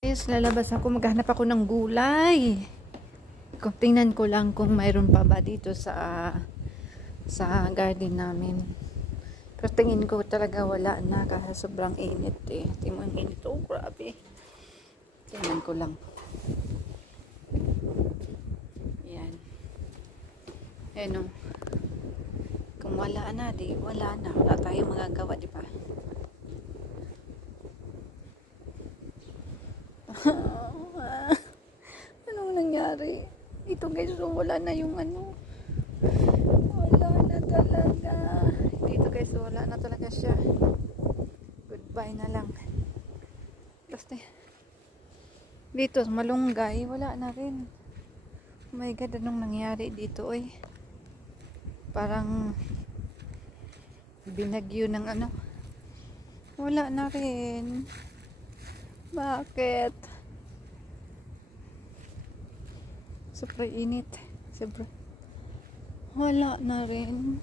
Guys, lalabas ako. Maghanap ako ng gulay. Tingnan ko lang kung mayroon pa ba dito sa garden namin. Pero tingin ko talaga wala na kasi sobrang init eh. Tingnan init. Oh, grabe. Tingnan ko lang. Yan. Ayan o. Kung wala na, di wala na. Wala tayong magagawa, di ba? Anong nangyari? Ito guys, so wala na yung ano. Wala na talaga. Dito guys, so wala na talaga siya. Goodbye na lang. Basta dito, malunggay, wala na rin. Oh my God, anong nangyari dito oy? Parang binagyo ng ano. Wala na rin. Bakit? Sobrang init. Sobrang. Wala na rin.